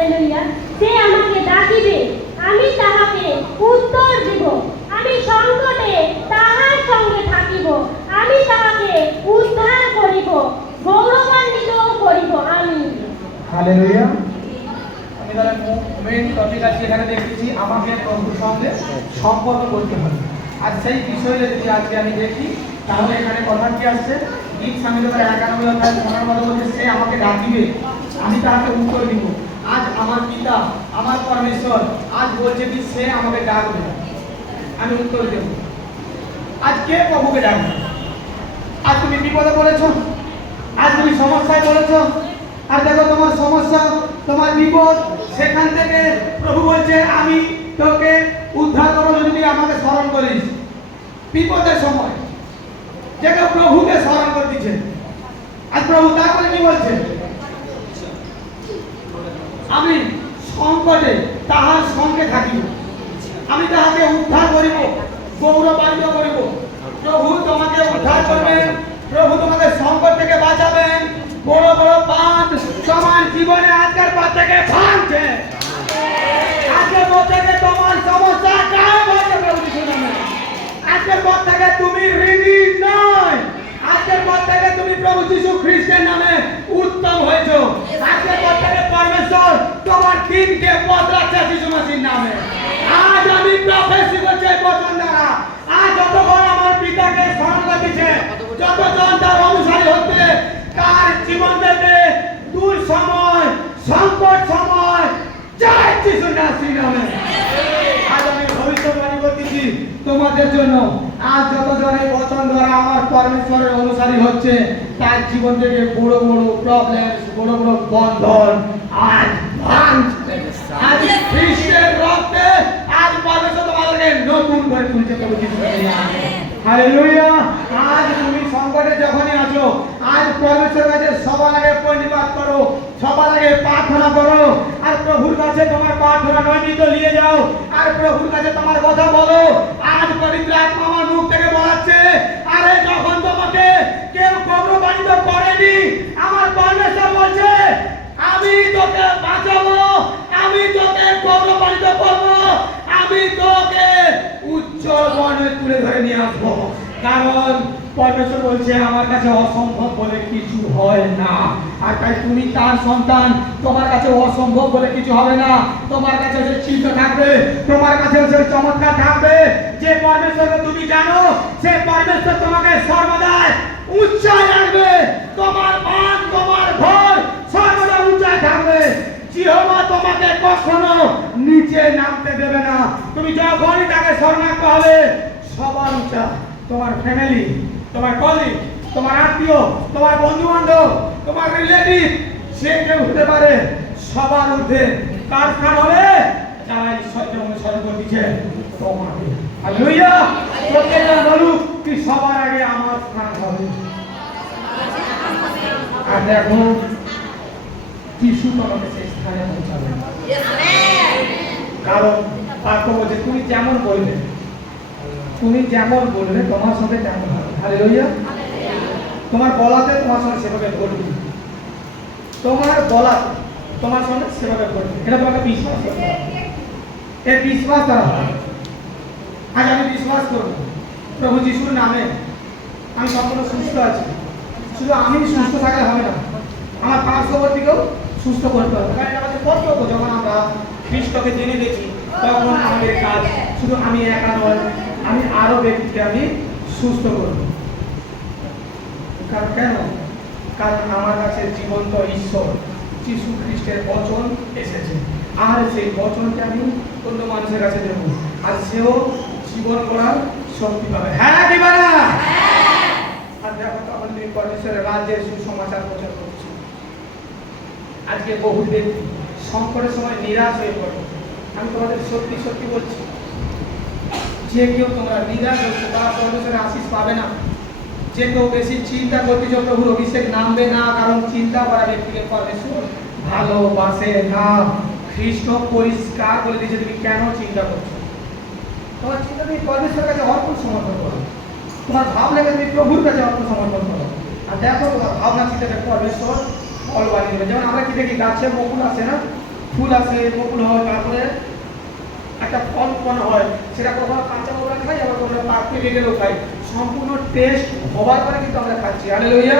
Hallelujah সে আমাকে ডাকিবে। আমি তাহাকে উত্তর দিব। আমি সংকটে তাহার সঙ্গে থাকিব। আমি তাহাকে উদ্ধার করিব, গৌরবান্বিত করিব আমি। হালেলুয়া। আমি তাহলে মেন টপিক আজকে এখানে দেখেছি, আমাকে প্রভুর সঙ্গে সম্পর্ক করতে হবে। আর সেই বিষয়ে যদি আজকে আমি দেখি, তাহলে এখানে কথা কি আসছে? গীত স্বামীদের একানব্বই অধ্যায় কথা বলছে, সে আমাকে ডাকিবে, আমি তাহাকে উত্তর দিব। আজ আমার পিতা, আমার পরমেশ্বর, আজ বলছে কি সে আমাকে ডাকবে। আমি উত্তর দেব। আজ কে প্রভুকে ডাকবে? আজ তুমি বিপদে পড়েছো? আজ তুমি সমস্যায় পড়েছো? আর দেখো তোমার সমস্যা, তোমার বিপদ, সেখান থেকে প্রভু বলছে, আমি তোকে উদ্ধার করো যদি আমাকে স্মরণ করিস। বিপদের সময় যে কেউ প্রভুকে স্মরণ করে দিচ্ছে। আর প্রভু তারপরে কি বলছে? আমি সংকটে, তাহার সঙ্গে থাকিব। আমি তাহাকে উদ্ধার করিব, গৌরবান্বিত করিব। প্রভু তোমাকে উদ্ধার করবেন, প্রভু তোমাকে সংকট থেকে বাঁচাবেন। বড় বড় বাঁধ সমান জীবনে আজকের পর থেকে ভাঙছে। আজকের পর থেকে তোমার সমস্যা আজকের পর থেকে তুমি ঋণী নয়। আজকের পর থেকে তুমি প্রভু যিশু খ্রিস্টের নামে উত্তম হয়েছো। আজকের পর থেকে পরমেশ্বর তোমার দিনকে বদলাচ্ছে যিশু মাসির নামে। আজ আমি প্রফেসি করছি বচন দ্বারা। আজ যতক্ষণ আমার পিতাকে স্মরণ করতেছে যতজন তার অনুসারী হচ্ছে তার জীবন থেকে দূর সময় সংকট সময় জয় যিশু নাসির নামে। আজ আমি ভবিষ্যৎবাণী করতেছি তোমাদের জন্য। আজ যতজন এই বচন দ্বারা আমার পরমেশ্বরের অনুসারী হচ্ছে, তার জীবন থেকে বড় বড় প্রবলেম বড় বড় বন্ধন আজ ভাঙছে। আজ খ্রিস্টের রক্তে আজ পরমেশ্বর তোমাদেরকে নতুন করে আজ তুমি সংকটে যখনই আছো, আজ পরমেশ্বরের কাছে সবার আগে পরিবাদ করো। সবার আগে প্রার্থনা করো। আর প্রভুর কাছে তোমার প্রার্থনা নৈমিত নিয়ে যাও। আর প্রভুর কাছে তোমার কথা বলো। আজ পবিত্র আত্মা আমার মুখ থেকে বলাচ্ছে, আরে যখন তোমাকে কেউ গৌরবান্বিত করেনি, আমার পরমেশ্বর বলছে, আমি তোকে বাঁচাবো, আমি তোকে গৌরবান্বিত করব, আমি তোকে উজ্জ্বল বর্ণে তুলে ধরে নিয়ে আসব। কারণ পরমেশ্বর বলছে, আমার কাছে অসম্ভব বলে কিছু হয় না। আর তাই তুমি তার সন্তান, তোমার কাছে অসম্ভব বলে কিছু হবে না। তোমার কাছে সে চিন্তা থাকবে, তোমার কাছে সে চমৎকার থাকবে। যে পরমেশ্বরকে তুমি জানো, সে পরমেশ্বর তোমাকে সর্বদাই উচ্চায় রাখবে। তোমার মান, তোমার ভয় সর্বদা উচ্চায় থাকবে। জিহবা তোমাকে কখনো নিচে নামতে দেবে না। তুমি যখনই তাকে শরণাক্ত হবে, সবার উঁচা তোমার ফ্যামিলি তোমার কলিগ তোমার আত্মীয় তোমার বন্ধু বান্ধব তোমার রিলেটিভ সে কেউ হতে পারে। সবার ঊর্ধ্বে কার স্থান হবে যারা ঈশ্বরকে অনুসরণ করে দিচ্ছে তোমাকে। হালেলুয়া প্রত্যেকটা বলুক কি সবার আগে আমার স্থান হবে। আর দেখো যিশু তোমাকে সেই স্থানে পৌঁছাবে। কারণ বাক্য বলছে তুমি যেমন বলবে তুমি যেমন বলবে তোমার সঙ্গে তেমন হবে তোমার বলাতে তোমার সঙ্গে সেভাবে ঘটবে তোমার বলাতে তোমার সঙ্গে সেভাবে ঘটবে এটা তোমাকে বিশ্বাস করতে এই বিশ্বাস দ্বারা আজ আমি বিশ্বাস করব। প্রভু যিশুর নামে আমি সম্পূর্ণ সুস্থ আছি। শুধু আমি সুস্থ থাকলে হবে না, আমার পার্শ্ববর্তীকেও সুস্থ করতে হবে। কারণ এটা আমাদের কর্তব্য যখন আমরা খ্রিস্টকে জেনে গেছি, তখন আমাদের কাজ শুধু আমি একা নয় আমি আরও ব্যক্তিকে আমি সুস্থ করব। কারণ কেন? কারণ আমার কাছে জীবন্ত ঈশ্বর যিশু খ্রিস্টের বচন এসেছে। আর সেই বচনকে আমি অন্য মানুষের কাছে দেবো। আর সেও জীবন করার শক্তি পাবে। হ্যাঁ দিবা না আর দেখো তখন তুমি পরমেশ্বরের রাজ্যের সুসমাচার প্রচার করছ। আজকে বহু ব্যক্তি সংকটের সময় নিরাশ হয়ে পড়ে। আমি তোমাদের সত্যি সত্যি বলছি যে কেউ তোমরা নিরাশ হচ্ছে তারা পরমেশ্বরের আশিস পাবে না, যে কেউ বেশি চিন্তা করতেছ প্রভুর অভিষেক নামবে না, কারণ চিন্তা করা ব্যক্তিকে পরমেশ্বর ভালোবাসে না। খ্রিস্ট পরিষ্কার বলে দিয়েছে, তুমি কেন চিন্তা করছ? তোমার চিন্তা তুমি পরমেশ্বরের কাছে অর্পণ সমর্পণ করো। তোমার ভাবনাকে তুমি প্রভুর কাছে অর্পণ সমর্পণ করো। আর দেখো, তোমার ভাবনা চিন্তাটা পরমেশ্বর ফল বানিয়ে দেবে যেমন আমরা কি দেখি, গাছে বকুল আসে না? ফুল আসে বকুল হয়, তারপরে একটা ফল উৎপন্ন হয় সেটা কখনো কাঁচা আমরা খাই আবার কখনো পাকতে গেলেও খাই। সম্পূর্ণ টেস্ট হবার পরে কিন্তু আমরা খাচ্ছি। আরে লইয়া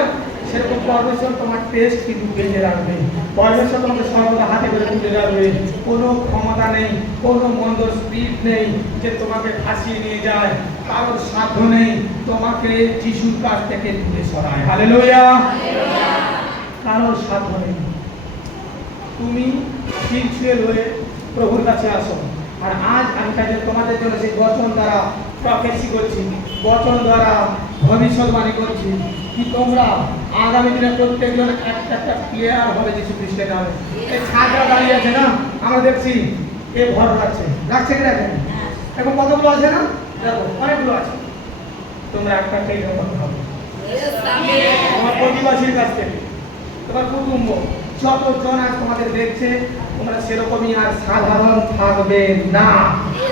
সেরকম পরমেশ্বর তোমার টেস্ট কিন্তু বেঁধে রাখবে। পরমেশ্বর তোমাকে সর্বদা হাতে করে তুলে রাখবে। কোনো ক্ষমতা নেই কোনো মন্দ স্পিড নেই যে তোমাকে ফাঁসিয়ে নিয়ে যায়। কারোর সাধ্য নেই তোমাকে যিশুর কাছ থেকে দূরে সরায়। হালে লইয়া কারোর সাধ্য নেই। তুমি স্পিরিচুয়াল হয়ে প্রভুর কাছে আসো। আর আজ আমি তাদের তোমাদের জন্য সেই বচন দ্বারা প্রফেসি করছি। বচন দ্বারা ভবিষ্যৎবাণী করছি কি তোমরা আগামী দিনে প্রত্যেকজন একটা একটা প্লেয়ার হবে যিশু খ্রিস্টের নামে। এই ছাত্রা দাঁড়িয়ে আছে না? আমরা দেখছি এ ভর রাখছে। রাখছে কি রাখেন এখন কতগুলো আছে না? দেখো অনেকগুলো আছে। তোমরা একটা একটা এরকম হবে তোমার প্রতিবাসীর কাছ থেকে তোমার কুটুম্ব। যতজন আজ তোমাদের দেখছে তোমরা সেরকমই আর সাধারণ থাকবে না।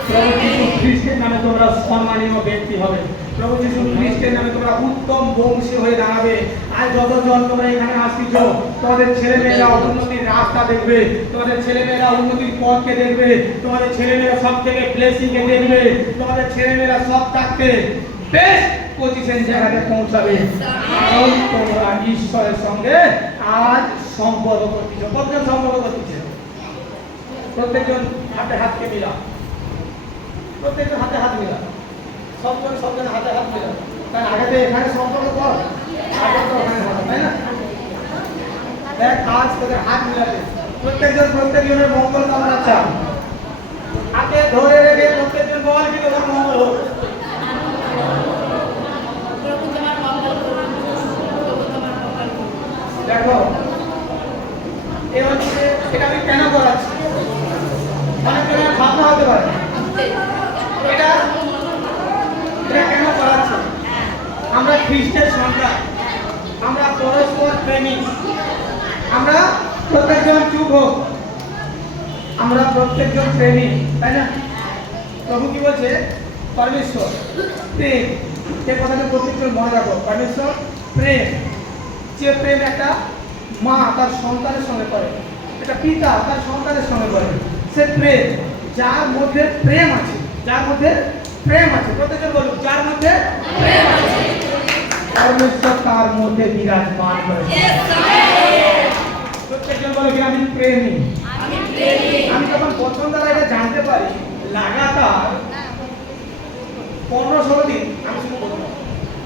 প্রভু যীশু খ্রিস্টের নামে তোমরা সম্মানীয় ব্যক্তি হবে। প্রভু যীশু খ্রিস্টের নামে তোমরা উত্তম বংশী হয়ে দাঁড়াবে। আর যতজন তোমরা এখানে আসিছ তোমাদের ছেলেমেয়েরা উন্নতির রাস্তা দেখবে তোমাদের ছেলেমেয়েরা উন্নতির পথকে দেখবে তোমাদের ছেলেমেয়েরা সব থেকে ব্লেসিংকে দেখবে তোমাদের ছেলেমেয়েরা সব থাকতে বেস্ট পজিশন জায়গাতে পৌঁছাবে। কারণ তোমরা ঈশ্বরের সঙ্গে আজ সম্পর্ক করতেছ কতজন সম্পর্ক করতেছে প্রত্যেকজন হাতে হাতকে মিলা। প্রত্যেকজন হাতে হাত মিলা। সবজন সবজন হাতে হাত মিলা। তাই আগে এখানে সম্পর্ক কর। আগে তো ওখানে তাই না? আজ তোদের হাত মিলাবে প্রত্যেকজন প্রত্যেকজনের মঙ্গল কামনা চান হাতে ধরে রেখে প্রত্যেকজন বল কি তোমার মঙ্গল হোক দেখো এ এটা আমি কেন করাচ্ছি অনেক জনের ভাবনা হতে পারে। এটা এটা কেন করাচ্ছি? আমরা খ্রিস্টের সন্তান আমরা পরস্পর প্রেমিক আমরা প্রত্যেকজন চুপ হোক আমরা প্রত্যেকজন প্রেমিক তাই না? প্রভু কি বলছে? পরমেশ্বর, প্রেম। সে কথাটা প্রত্যেকজন মনে রাখো। পরমেশ্বর, প্রেম। যে প্রেম একটা মা তার সন্তানের সঙ্গে করে। একটা পিতা তার সন্তানের সঙ্গে করে সে প্রেম যার মধ্যে প্রেম আছে যার মধ্যে প্রেম আছে। প্রত্যেকজন বলুন যার মধ্যে প্রেম আছে। পরমেশ্বর তার মধ্যে বিরাজমান করে প্রত্যেকজন বলে কি আমি প্রেমী। আমি যখন প্রথম দ্বারা এটা জানতে পারি লাগাতার পনেরো ষোলো দিন আমি শুধু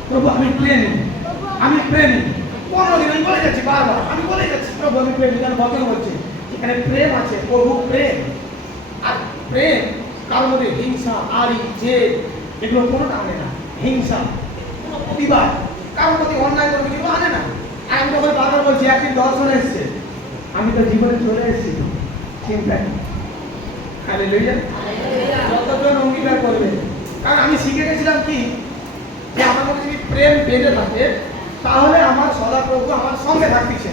প্রভু আমি প্রেমী। আমি প্রেমী। পনেরো দিন আমি বলে যাচ্ছি বারবার। আমি প্রভু আমি যেন বচন এখানে প্রেম আছে, প্রভু প্রেম। আর প্রেম কার মধ্যে হিংসা আরি এগুলো আনে না। হিংসা, কোনো প্রতিবাদ, কারোর প্রতি অন্যায় আনে না। আর আমি বলছি দর্শন এসছে। আমি তো জীবনে চলে এসেছি চিন্তা খালি অঙ্গীকার করবে। কারণ আমি শিখে গেছিলাম কি? যে আমার মধ্যে যদি প্রেম বেঁধে থাকে, তাহলে আমার সদাপ্রভু আমার সঙ্গে থাকতেছে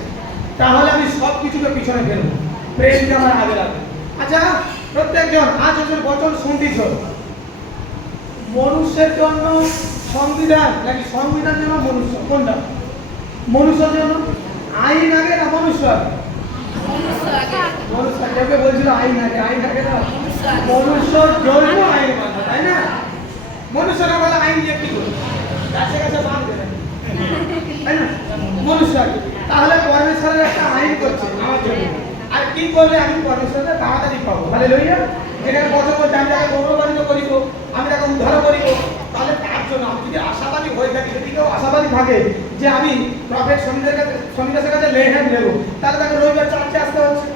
তাহলে আমি সব কিছুকে পিছনে ফেলব। প্রেমকে আমার আগে রাখব। আচ্ছা প্রত্যেকজন আজ ওদের বচন শুনতেছ মনুষ্যের জন্য সংবিধান নাকি সংবিধান জন্য মনুষ্য? কোনটা? মনুষ্যের জন্য আইন আগে না মনুষ্য আগে? মনুষ্য বলছিল আইন আগে আইন আগে না। মনুষ্যর জন্য আইন বাঁধা তাই না? মনুষ্য না বলে আইন দিয়ে কি করবে? গাছে গাছে বাঁধবে তাই না? মনুষ্য আগে। তাহলে পরমেশ্বরের একটা আইন করছে আমার জন্য। আর কি করলে আমি পরমেশ্বরের তাড়াতাড়ি পাবো তাহলে লইয়া যেখানে বছর বছর আমি তাকে গৌরবান্বিত করিব, আমি তাকে উদ্ধার করিব। তাহলে তার জন্য আমি যদি আশাবাদী হয়ে থাকি, যদি কেউ আশাবাদী থাকে যে আমি প্রফেট শনিদের কাছে, শনিদাসের কাছে লেহেম নেব, তাহলে তাকে রবিবার চার্চে আসতে হচ্ছে।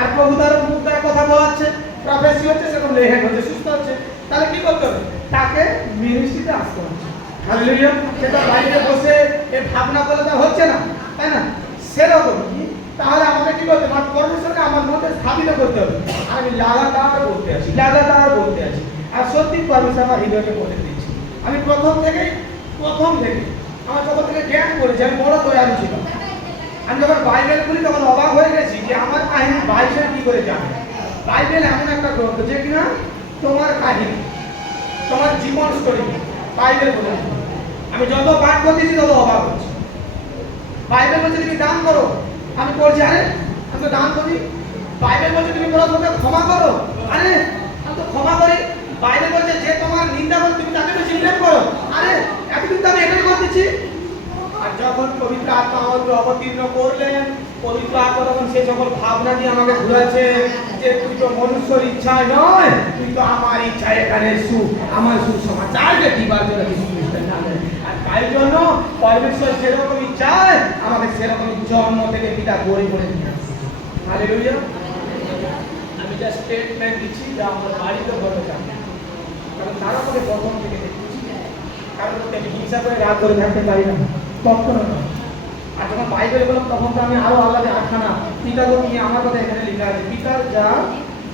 আর প্রভু তার মুখ কথা বলাচ্ছে প্রফেসি হচ্ছে, সেরকম লেহেম হচ্ছে, সুস্থ হচ্ছে। তাহলে কি করতে হবে? তাকে মিনিস্ট্রিতে আসতে হচ্ছে সেটা বাইরে বসে এ ভাবনা করলে তা হচ্ছে না। তাই না? সেরকম তাহলে আমাকে কি করতে আমার পরমেশ্বরকে আমার মধ্যে স্থাপিত করতে হবে। আমি লাগাতার বলতে আছি, লাগাতার বলতে আছি। আর সত্যি পরমেশ্বর আমার হৃদয়কে বলে দিয়েছি। আমি প্রথম থেকেই, প্রথম থেকে আমার যখন থেকে জ্ঞান করেছি, আমি বড় দয়ালু ছিলাম। আমি যখন বাইবেল খুলি তখন অবাক হয়ে গেছি যে আমার কাহিনী বাইবেল কি করে জানে? বাইবেল এমন একটা গ্রন্থ যে কিনা তোমার কাহিনী, তোমার জীবন স্টোরি বাইবেল বলে। আমি যত পাঠ করতেছি, তত অবাক হচ্ছে। বাইবেল বলছে তুমি দান করো। আমি করছি আরে, আমি তো দান করি। বাইবেল বলছে তুমি তোরা তোমাকে ক্ষমা করো। আরে, আমি তো ক্ষমা করি। বাইরে বলছে, যে তোমার নিন্দা করে, তুমি তাকে বেশি ব্লেম করো। আরে, এতদিন তো আমি এটাই করতেছি আর যখন পবিত্র আত্মা আমাকে অবতীর্ণ করলেন, পবিত্র আত্মা তখন সে সকল ভাবনা দিয়ে আমাকে ঘুরাচ্ছে যে, তুই তো মনুষ্যর ইচ্ছায় নয়, তুই তো আমার ইচ্ছায় এখানে সু আমার সুসমাচারকে দিবার জন্য তাই জন্য পরমেশ্বর সেরকমই চায়, আমাকে সেরকমই জন্ম থেকে পিতা গড়ে করে দিয়ে হালেলুয়া আমি যা স্টেটমেন্ট দিচ্ছি, যা আমার বাড়িতে বড় জানি কারণ তারা আমাকে প্রথম থেকে দেখতেছি কারণ আমি হিংসা করে রাগ করে থাকতে পারি না। কখনো আর যখন বাইবেলে বললাম, তখন তো আমি আরও আলাদা আটখানা পিতাকে নিয়ে আমার কথা এখানে লেখা আছে। পিতার যা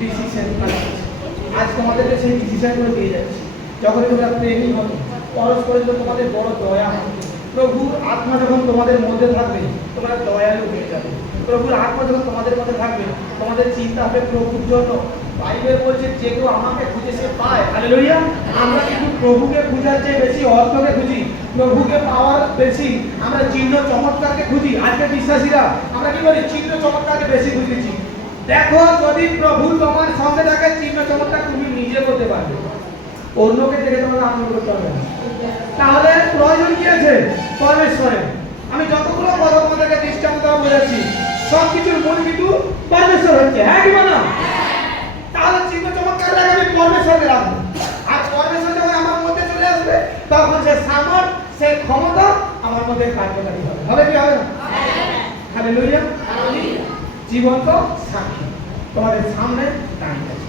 ডিসিশন আজ তোমাদেরকে সেই ডিসিশন করে দিয়ে যাচ্ছি। যখন তোমরা প্রেমী হবে পরস্পরের জন্য তোমাদের বড় দয়া। প্রভুর আত্মা যখন তোমাদের মধ্যে থাকবে, তোমরা দয়ালু হয়ে যাবে। প্রভুর আত্মা যখন তোমাদের মধ্যে থাকবে, তোমাদের চিন্তা হবে প্রভুর জন্য। বাইবেল বলছে, যে কেউ আমাকে খুঁজে সে পায়। হালেলুয়া আমরা কিন্তু প্রভুকে খুঁজার চেয়ে বেশি অর্থকে খুঁজি, প্রভুকে পাওয়ার বেশি। আমরা চিহ্ন চমৎকারকে খুঁজি, আজকে বিশ্বাসীরা, আমরা কি করি? চিহ্ন চমৎকারকে বেশি খুঁজেছি। দেখো, যদি প্রভু তোমার সঙ্গে থাকে, চিহ্ন চমৎকার তুমি নিজে করতে পারবে। অন্যকে দেখে তোমাকে আনন্দ করতে হবে না। তাহলে প্রয়োজন কি আছে? পরমেশ্বরের আমি যতগুলো কথা তোমাদেরকে দৃষ্টান্ত বোঝাচ্ছি সব কিছুর মূল কিন্তু পরমেশ্বর হচ্ছে। হ্যাঁ কি বলো? তাহলে চিহ্ন চমৎকার লাগে আমি পরমেশ্বরকে রাখব আর পরমেশ্বর যখন আমার মধ্যে চলে আসবে তখন সে সামর সে ক্ষমতা আমার মধ্যে কার্যকারী হবে। হবে কি হবে না? হালেলুয়া। জীবন্ত সাক্ষী। তোমাদের সামনে দাঁড়িয়ে।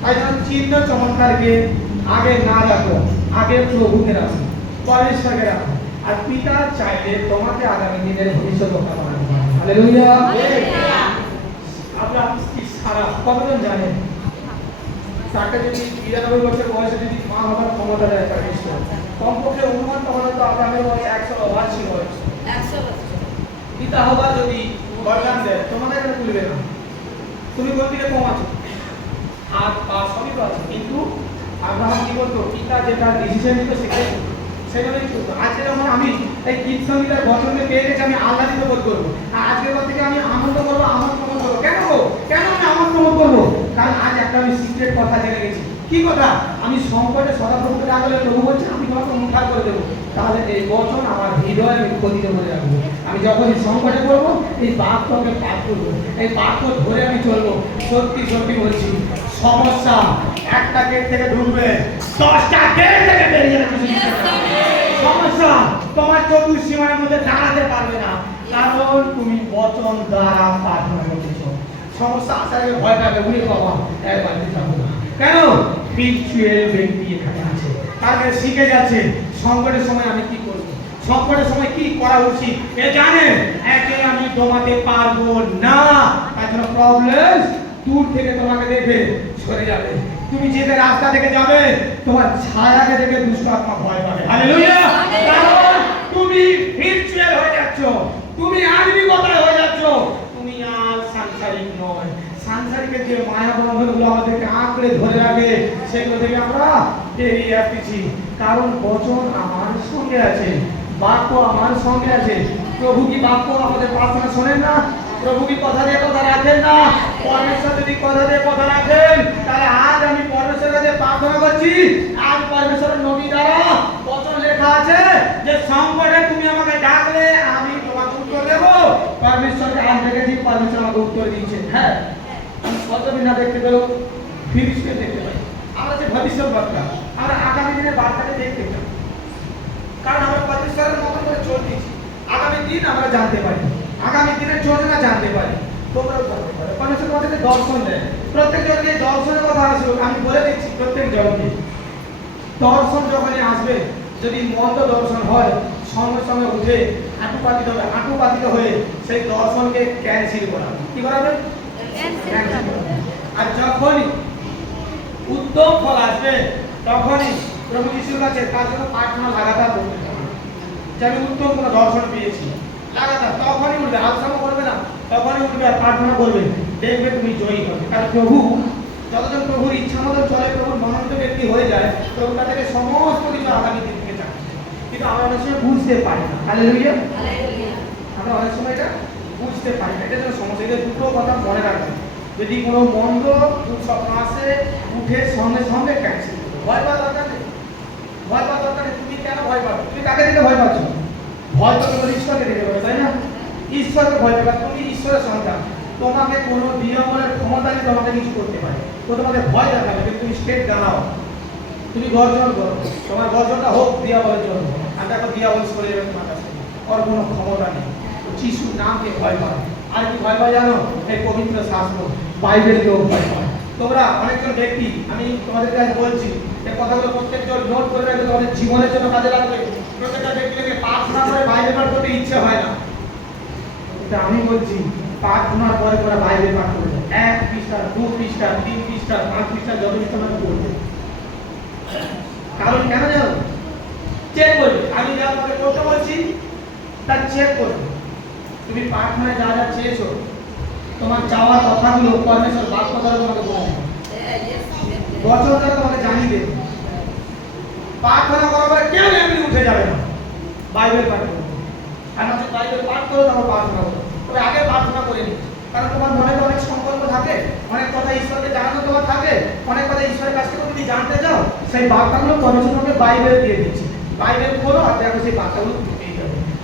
তাই জন্য চিহ্ন চমৎকারকে আগে না রাখো আগে প্রভুকে রাখো পরমেশ্বরকে রাখো। আর পিতা চাইলে তোমাকে আগামী দিনের ভবিষ্যৎ আপনার কি সারা কতজন জানেন? তাকে যদি বিরানব্বই বছর বয়সে যদি মা হবার ক্ষমতা দেয় তাকে কমপক্ষে অনুমান তাহলে তো আব্রাহামের বয়স একশো ওভার ছিল। পিতা হবার যদি বরদান দেয় তোমাদের এখানে তুলবে না। তুমি কোন দিকে কম আছো? হাত পা সবই কিন্তু আব্রাহাম কি বলতো? পিতা যেটা ডিসিশন দিত সেটাই চলতো আজকে যখন আমি এই সংহিতার পেয়ে গেছি, আমি আহ্লাদিত বোধ করব। আজকের পর থেকে আমি আনন্দ করব আমার করব। কেন কেন আমি আমার প্রমোদ করব? কারণ আজ একটা আমি সিক্রেট কথা জেনে গেছি। কি কথা? আমি সংকটে সদাপ্রভুকে ডাকলে প্রভু বলছে আমি তোমাকে উদ্ধার করে দেবো। তাহলে এই বচন আমার হৃদয়ে আমি খোদিত করে রাখব। আমি যখন সংকটে পড়ব, এই বাক্যকে পাঠ করব। এই বাক্য ধরে আমি চলবো। সত্যি সত্যি বলছি, সমস্যা একটা গেট থেকে ঢুকবে, দশটা গেট থেকে বেরিয়ে। সমস্যা তোমার চতুর সীমার মধ্যে দাঁড়াতে পারবে না। কারণ তুমি বচন দ্বারা প্রার্থনা করতেছো সমস্যা আসার আগে ভয় পাবে। উনি বাবা একবার কেন? স্পিরিচুয়াল ব্যক্তি এখানে আছে। তাকে শিখে যাচ্ছে সংকটের সময় আমি কি করব? সংকটের সময় কি করা উচিত? এ জানে একে আমি দমাতে পারব না। তার জন্য প্রবলেম দূর থেকে তোমাকে দেখে সরে যাবে। তুমি যেতে রাস্তা থেকে যাবে তোমার ছায়াকে দেখে দুষ্ট আত্মা ভয় পাবে। হালেলুয়া কারণ তুমি স্পিরিচুয়াল হয়ে যাচ্ছ। তুমি আধুনিকতায় হয়ে যাচ্ছ তুমি আর সাংসারিক নয় সাংসারিকের যে মায়া বন্ধনগুলো আমাদেরকে আঁকড়ে ধরে রাখে, সেগুলো থেকে আমরা বেরিয়ে আসতেছি। কারণ বচন আমার সঙ্গে আছে, বাক্য আমার সঙ্গে আছে। প্রভু কি বাক্য আমাদের প্রার্থনা শোনেন না? প্রভু কি কথা দিয়ে কথা রাখেন না? পরমেশ্বর যদি কথা দিয়ে কথা রাখেন, তাহলে আজ আমি পরমেশ্বরের কাছে প্রার্থনা করছি, আজ পরমেশ্বরের নবী দ্বারা বচন লেখা আছে যে, সংকটে তুমি আমাকে ডাকলে, আমি তোমাকে উত্তর দেবো। পরমেশ্বরকে আজ দেখেছি, পরমেশ্বর আমাকে উত্তর দিয়েছে। হ্যাঁ না দেখতে পেলেও ফিরিস্টে দেখতে পাই আমরা যে ভবিষ্যৎ বার্তা আমরা আগামী দিনের বার্তাকে দেখতে পাই কারণ আমরা পরমেশ্বরের মতো করে চলতেছি আগামী দিন আমরা জানতে পারি। আগামী দিনের যোজনা জানতে পারি। তোমরাও জানতে পারো। দর্শন দেয় প্রত্যেক জনকে দর্শনের কথা আসবে আমি বলে দিচ্ছি প্রত্যেক জনকে। দর্শন যখনই আসবে যদি মন্দ দর্শন হয় সঙ্গে সঙ্গে উঠে হাঁটু পাতিত হবে হাঁটু পাতিত হয়ে সেই দর্শনকে ক্যান্সেল করাবে কি Cancel করাবে। আর যখনই উত্তম ফল আসবে তখনই প্রভু যিশুর কাছে তার জন্য প্রার্থনা লাগাতার করতে হবে যে আমি উত্তম কোনো দর্শন পেয়েছি। লাগাতার তখনই উঠবে আলোচনা করবে না তখনই উঠবে আর প্রার্থনা করবে দেখবে তুমি জয়ী হবে। কারণ প্রভু যতজন প্রভুর ইচ্ছা মতো চলে প্রভুর মনোনীত ব্যক্তি হয়ে যায় প্রভু তাদেরকে সমস্ত কিছু আগামী দিন থেকে চায় কিন্তু আমরা অনেক সময় বুঝতে পারি না। হালে আমরা অনেক সময় এটা বুঝতে পারি না। এটা যেন সমস্যা। এটা দুটো কথা মনে রাখবেন যদি কোনো মন্দ দুঃস্বপ্ন আসে, উঠে সঙ্গে সঙ্গে ক্যান্সেল ভয় পাওয়ার দরকার নেই। ভয় পাওয়ার দরকার নেই। তুমি কেন ভয় পাবে? তুমি কাকে দিকে ভয় পাচ্ছ? ভয় তো তোমার ঈশ্বরকে দিকে ভয় তাই না? ঈশ্বরকে ভয় পাবে। তুমি ঈশ্বরের সন্তান। তোমাকে কোনো নিয়মের ক্ষমতা নেই তোমাকে কিছু করতে পারে। তো তোমাকে ভয় দেখাবে কিন্তু তুমি স্টেট জানাও তুমি গর্জন করো। তোমার গর্জনটা হোক দিয়া বলের জন্য। আর দেখো দিয়া বলে সরে যাবে তোমার কাছে। ওর কোনো ক্ষমতা নেই। যিশুর নামকে ভয় পায় আর কি ভয় জানো? এই পবিত্র শাস্ত্র বাইবেলকেও ভয় পায়। তোমরা অনেকজন ব্যক্তি, আমি তোমাদের কাছে বলছি, এই কথাগুলো প্রত্যেকজন নোট করে রাখবে, তোমাদের জীবনের জন্য কাজে লাগবে। প্রত্যেকটা ব্যক্তিকে প্রার্থনা করে বাইবেল পাঠ করতে ইচ্ছে হয় না। এটা আমি বলছি, প্রার্থনার পরে পরে বাইবেল পাঠ করবে এক পৃষ্ঠা, দু পৃষ্ঠা, তিন পৃষ্ঠা, পাঁচ পৃষ্ঠা যত পৃষ্ঠা পড়বে। কারণ কেন জানো? চেক করবে। আমি যা তোমাকে করতে বলছি, তা চেক করবে। তুমি প্রার্থনায় যা যা চেয়েছো, তোমার চাওয়া কথাগুলো পরমেশ্বর বাক্য দ্বারা তোমাকে বলে। বচন দ্বারা তোমাকে জানিয়ে দেবে। প্রার্থনা করার পরে কেউ এমনি উঠে যাবে না? বাইবেল পাঠ করবে আর হচ্ছে বাইবেল পাঠ করো, তারপর প্রার্থনা করো। তবে আগে প্রার্থনা করে নি কারণ তোমার মনে তো অনেক সংকল্প থাকে, অনেক কথা ঈশ্বরকে জানানো তোমার থাকে, অনেক কথা ঈশ্বরের কাছ থেকে তুমি জানতে চাও, সেই বার্তাগুলো পরমেশ্বর তোমাকে বাইবেল দিয়ে দিচ্ছে। বাইবেল খোলো আর দেখো সেই বার্তাগুলো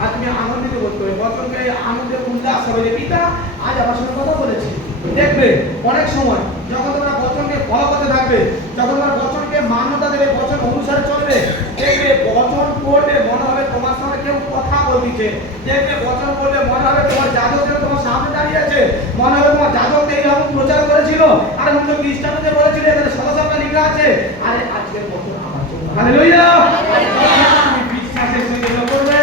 আজকে আনন্দিত বোধ করবে বছরকে আনন্দের উল্লাস হবে যে পিতা আজ আমার সঙ্গে কথা বলেছি। দেখবে অনেক সময় যখন তোমরা বচনকে ফলো করতে থাকবে যখন তোমরা বচনকে মান্যতা দেবে বচন অনুসারে চলবে দেখবে বচন পড়লে মনে হবে তোমার সঙ্গে কেউ কথা বলছে দেখবে বচন পড়লে মনে হবে তোমার যাদব যেন তোমার সামনে দাঁড়িয়ে আছে। মনে হবে তোমার যাদব এইরকম প্রচার করেছিল। আর মূলত খ্রিস্টানদের বলেছিল এখানে সদস্যটা লেখা আছে। আরে আজকের বচন আমার জন্য। হালেলুয়া বিশ্বাসের সঙ্গে করবে।